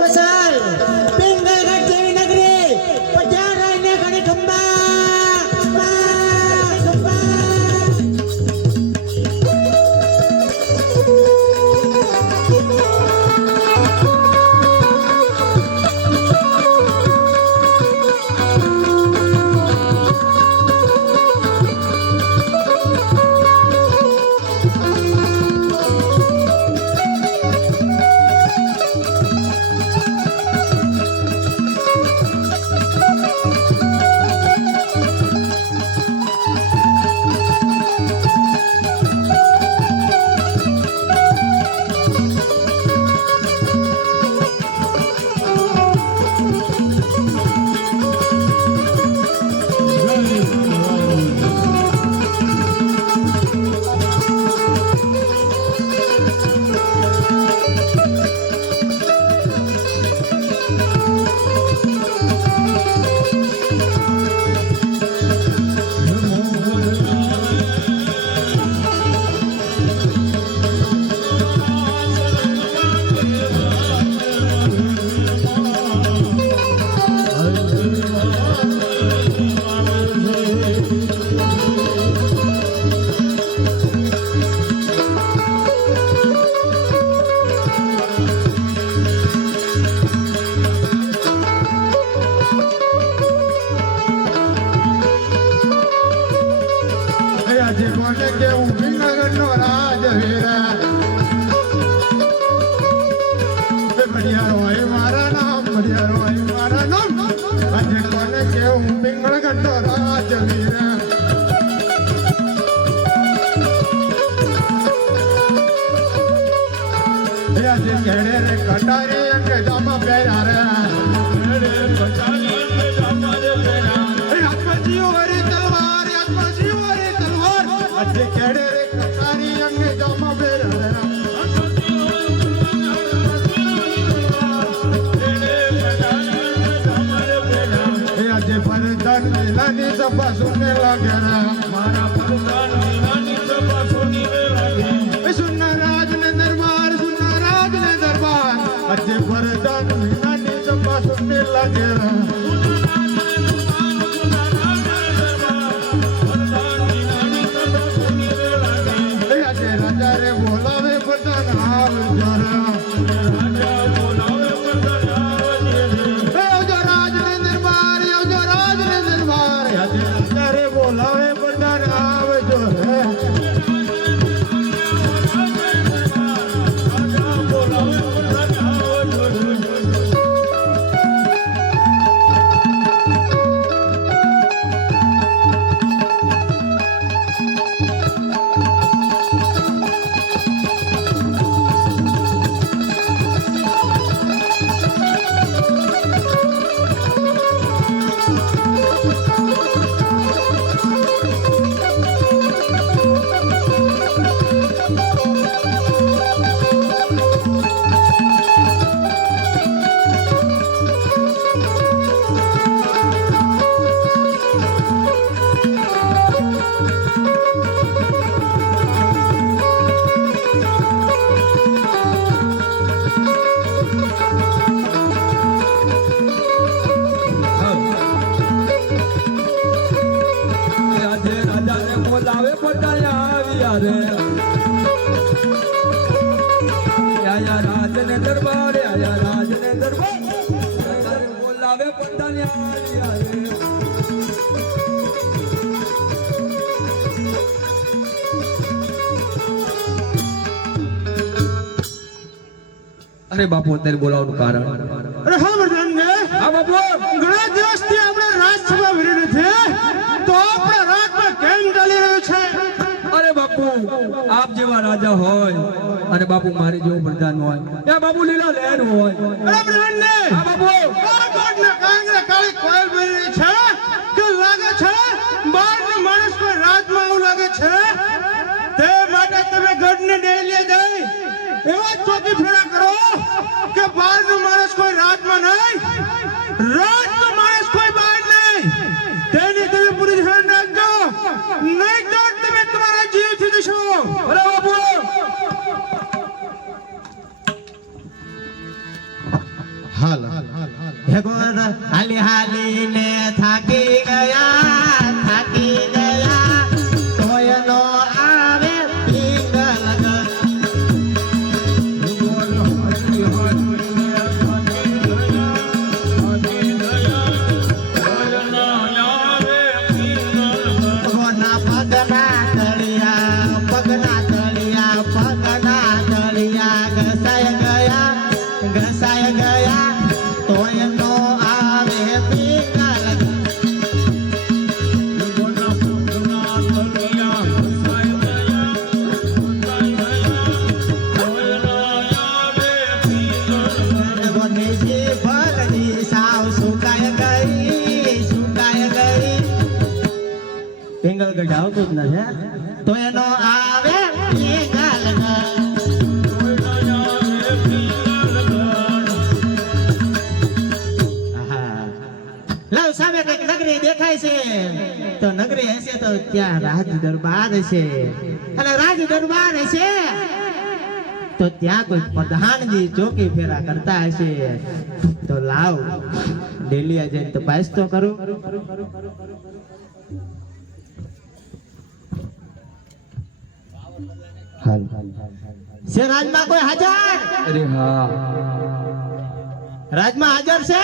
વસાલ પિંગલગઢ ઘેડે કટારી અંગે જામા પહેર્યા રે એ આત્મજીવ હરી તલવાર આત્મજીવ હરી તલવાર. આજે ઘેડે રે કટારી અંગે જામા પહેર્યા રે આજે રે મારા એ દરબાર અરે બાપુ અત્યારે બોલાવવાનું કારણ. અરે હા પ્રધાન હા બાપુ. ઘણા દિવસથી આપણે રાજસભા ભરી છે તો આપણા રાજમાં કેમ ચાલી રહ્યું છે? અરે બાપુ આપ જેવા રાજા હોય અને બાપુ મારી જેવો પ્રધાન હોય એ બાપુ લીલા લહેર હોય. અરે પ્રધાનને હા બાપુ. બારકોટના કાંગરા કાળી એવા ચોકી ફેરા કરો કે બહારનો માણસ કોઈ રાજમાં નહીં રાજનો માણસ કોઈ બહાર નહીં તેની તમે પૂરી ધ્યાન રાખજો નહીં તો તમે તમારા જીવથી જશો અરે બાપુ હાલ હે ગોર હાલી હાલી ને થાકી તો એનો આવે લાવ સામે કંઈક નગરી દેખાય છે. તો નગરી હશે તો ત્યાં રાજ દરબાર હશે અને રાજ દરબાર હશે તો ત્યાં કોઈ પ્રધાનજી ચોકી ફેરા કરતા હશે. તો લાવ ડેલિયા જઈને તપાસ તો કરું. છે રાજમાં કોઈ હાજર? અરે હા. રાજમાં હાજર છે?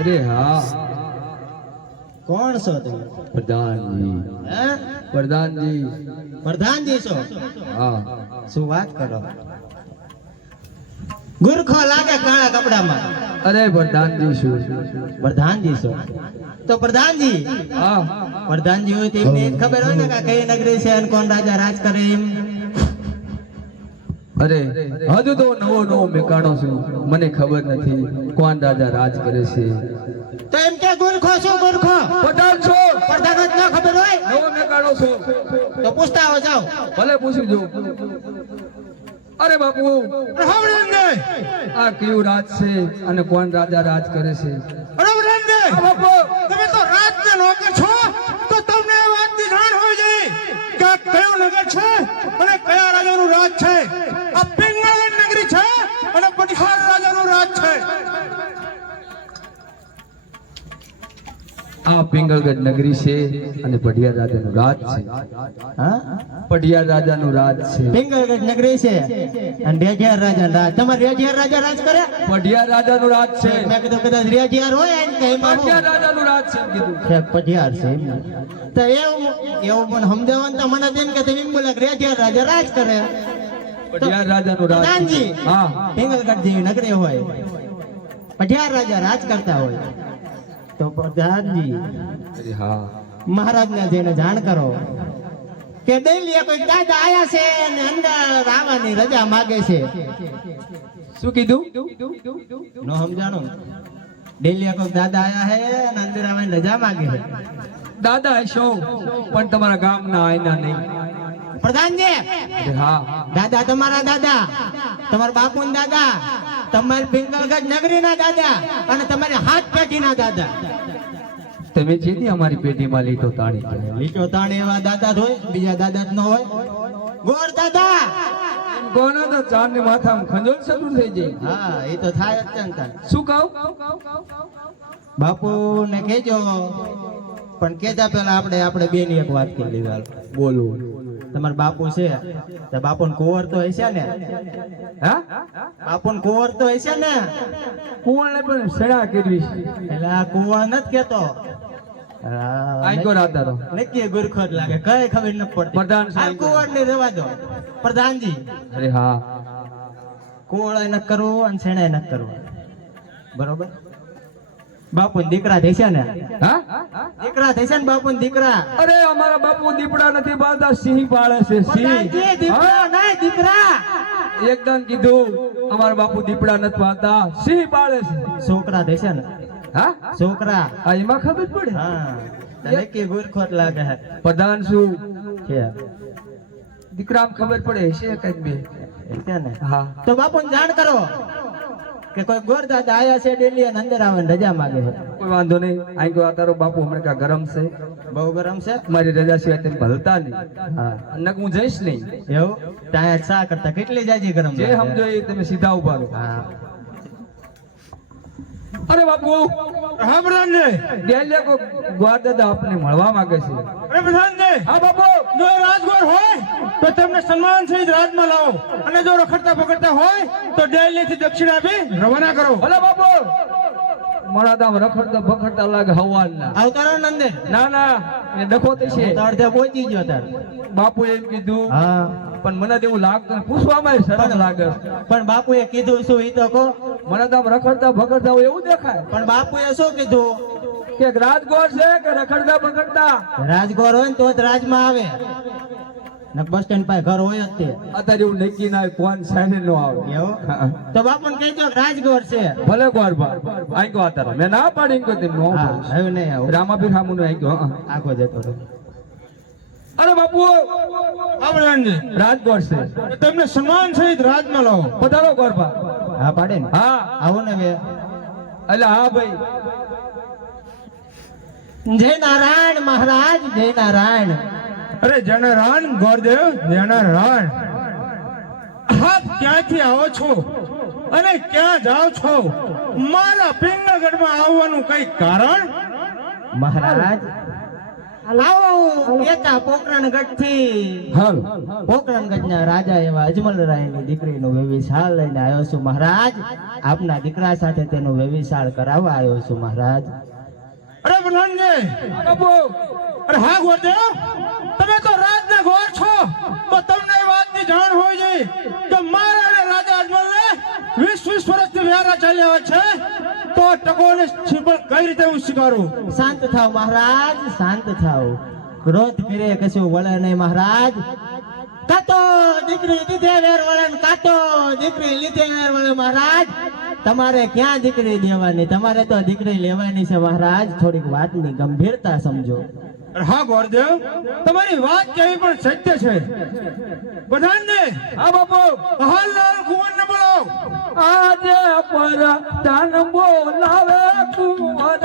અરે હા. કોણ છો તમે? પ્રધાનજી. હે? પ્રધાનજી. પ્રધાનજી છો? હા. શું વાત કરો? ગુરખો લાગે કાળા કપડામાં. અરે પ્રધાનજી શું? પ્રધાનજી છો? તો પ્રધાનજી હા. પ્રધાનજી હોય તો એમને ખબર હોય ને કે કઈ નગરી છે અને કોણ રાજા રાજ કરે એમ? અરે હજુ તો નવો નવો મેકાણો છું. મને ખબર નથી કોણ રાજા રાજ કરે છે. તો એમ કે ગુરખો શું ગુરખો. પઠાણ છો. પ્રધાન જ ન ખબર હોય? નવો મેકાણો છો. તો પૂછતા આવો જાઓ. ભલે પૂછી જો. અરે બાપુ. આ કયું રાજ છે અને કોણ રાજા રાજ કરે છે? રમરંદે આ પિંગળગઢ નગરી છે અને પઢિયાર રાજાનું રાજ છે. હા? પઢિયાર રાજાનું રાજ છે. પિંગળગઢ નગરી છે. અને રેઢિયાર રાજા રાજ. તમારે રેઢિયાર રાજા રાજ કરે પઢિયાર રાજાનું રાજ છે. મેં કીધું કદાચ રેઢિયાર હોય એમ કે પઢિયાર રાજાનું રાજ છે કીધું. છે પઢિયાર છે તો એવું એવું પણ સમજાવવાનું તો મને બેન કે તમે બોલે રેઢિયાર રાજા રાજ કરે. પઢિયાર રાજાનું રાજ હા. પિંગળગઢ જેવી નગરી હોય. પઢિયાર રાજા રાજ કરતા હોય. તો હા. મહારાજને જઈને જાણ કરો કે ડેલી કોઈ દાદા આયા છે અને અંદર આવવાની રજા માગે છે. શું કીધું? નો સમજાણો. ડેલી કોઈ દાદા આયા છે અને અંદર આવવાની રજા માગે છે. દાદા શો પણ તમારા ગામના આયના નહીં. પ્રધાનજી હા. દાદા તમારા દાદા તમારા બાપુ દાદા તમારી પિંગલગઢ નગરીના દાદા અને તમારે હાથ પેઢીના દાદા. તમે જેથી અમારી પેઢીમાં લીટો તાણી. લીટો તાણી એવા દાદા હોય બીજા દાદા ન હોય. ગોર દાદા! કોનો તો ચાર ને માથામાં ખંજોલ શરૂ થઈ જાય. હા એ તો થાય જ. શું કહું? બાપુ ને કેજો પણ કેતા પેલા આપણે આપણે બે ની એક વાત કરી લેવા બોલવું. બોલો તમારા બાપુ છે? તો બાપુ ને કુંવર તો હશે ને? હા? બાપુ ને કુંવર તો હશે ને? કુંવરને પણ સડા કરવી એટલે આ કુંવર નથી કેતો હા, આઈ ગયો રાતા રો નક્કી ગુરખો જ લાગે. કઈ ખબર ન પડતી. પ્રધાન સાહેબ. કુંવર ને રેવા દો. પ્રધાનજી. અરે હા. કુંવર ન કરવું અને છેણે ન કરવું બરોબર? બાપુ દીકરા થશે ને? હા? દીકરા થશે ને બાપુ દીકરા? અરે અમારા બાપુ દીપડા નથી પાળતા સિંહ પાળે છે સિંહ. દીકરા નહીં દીકરા. એકદમ કીધું અમારા બાપુ દીપડા નથી પાળતા સિંહ પાળે છે. છોકરા થશે ને? હા? છોકરા. એમાં ખબર પડે? હા. તને કે ગુરખોટ લાગે છે પ્રધાન શું? દીકરા ખબર પડે છે કંઈક બે. ને? હા. તો બાપુ જાણ કરો. કે કોઈ ગોર દાદા આયા છે ડેલી અને અંદર આવે રજા માંગે છે. કોઈ વાંધો નહીં. આઈ ગયો આ તારો બાપુ હમણાં કાં ગરમ છે? બહુ ગરમ છે? મારી રજા સિવાય તેમ ભલતા નહીં. હા. નક હું જઈશ નહીં. એવું? ત્યાં શા કરતા કેટલી જાજી ગરમ જે સમજો એ તમે સીધા ઊભા રહો. હા. અરે બાપુ હા પ્રધાનજી ડેલે કો ગોર દાદા આપને મળવા માંગે છે. અરે પ્રધાનજી હા બાપુ. જો રાજગોર હોય તો તમને સન્માન સહિત રાજમાં લાવો. અને જો રખડતા પકડતા હોય તો દિલ્હી થી દક્ષિણ આપી રવાના કરો. ભલે બાપુ. મારા રખડતા ભખડતા લાગે હવાના આવતારો નંદે? ના ના એ ડખો થશે. તાર પહોંચી ગયો તાર બાપુ એમ કીધું હા. પણ મને તો એવું લાગતું પૂછવામાં શરમ લાગે. પણ બાપુએ કીધું શું ઈ તો કહો. તો રખડતા ભખડતા હોય એવું દેખાય. પણ બાપુએ શું કીધું? કે રાજગોર છે કે રખડતા ભખડતા? રાજગોર હોય ને તો જ રાજમાં આવે. ને બસ સ્ટેન્ડ પાસે ઘર હોય જ તે. અત્યારે એવું નક્કી ના હોય કોણ સાઈડ નો આવે. એવું? તો બાપુને કહેજો કે રાજગોર છે. ભલે ગોર બા આઈ ગયો અત્યારે મેં ના પાડી કે તેમ નો હવે નહીં આવું. રામાપીર સામુ નો આઈ ગયો આખો જતો અરે બાપુ હા રાજગોર છે. તો સન્માન સહિત રાજમાં લાવો. પધારો ગોરબા હા પાડે ને. હા. આવો ને બે. એટલે હા ભાઈ. જય નારાયણ મહારાજ જય નારાયણ. અરે જનરાન ગોરદેવ જનરાન આપ ક્યાંથી આવો છો? અને ક્યાં જાઓ છો? મારા પિંગળગઢમાં આવવાનું કઈ કારણ? મહારાજ લાવો એકા પોકરણગઢથી હાલ પોકરણગઢ ના રાજા એવા અજમલરાયની દીકરીનું વેવિશાળ લઈને આવ્યો છું મહારાજ. આપના દીકરા સાથે તેનું વેવિશાળ કરાવવા આવ્યો છું મહારાજ. અરે બ્રહ્મજી અરે હા ગોરદેવ! તમે તો રાજના ગોર છો, તો તમને વાતની જાણ હોય જોઈએ કે મારા અને રાજા અજમલને વીસ વીસ વર્ષથી વ્યારા ચાલ્યા છે, તો ટકોને છીપળ કઈ રીતે હું સ્વીકારું? શાંત થાવ મહારાજ, શાંત થાવ ક્રોધ કરે કશું વળે નહીં મહારાજ. કાતો દીકરી લીધે વેર વળે કાતો દીકરી લીધે વેર વળે મહારાજ. તમારે ક્યાં દીકરી દેવાની? તમારે તો દીકરી લેવાની છે મહારાજ. થોડીક વાતની ગંભીરતા સમજો. હા, ગોરદેવ. તમારી વાત કેવી પણ સત્ય છે. બધાને આ બાપો બાપુ કુંવર ને બોલાવો. આજે પર તન બોલાવે કુંવર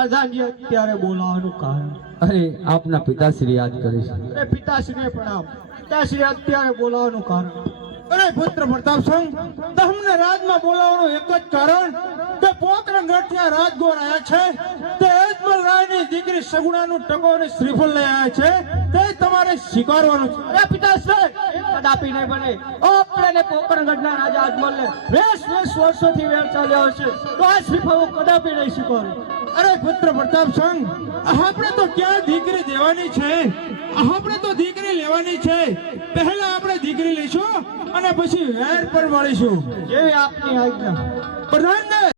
પ્રધાનજી અત્યારે બોલાવવાનું કારણ. અરે આપના પિતાશ્રી યાદ કરે છે. અરે પિતાશ્રીને પ્રણામ પિતાશ્રી અત્યારે બોલાવવાનું કારણ. અરે પુત્ર પ્રતાપ સિંહ તમને રાજમાં બોલાવવાનું એક જ કારણ કે પોકરણગઢથી આ રાજગોર આવ્યા છે. તે સગુણાનું ટકો અને શ્રીફળ લઈ આવ્યા છે. તે તમારે સ્વીકારવાનું છે. અરે પિતાશ્રી કદાપી નહીં બને. આપણે પોકરણગઢના રાજા અજમલને વેશ વેશ વર્ષોથી વેર ચાલ્યો હશે. તો આ શ્રીફળ હું કદાપી નહીં સ્વીકારું અરે પુત્ર પ્રતાપ સંઘ આપણે તો ક્યાં દીકરી દેવાની છે? આપણે તો દીકરી લેવાની છે. પહેલા આપણે દીકરી લઈશું અને પછી વેર પર મળીશું. જેવી આપની આજ્ઞા. પ્રધાનને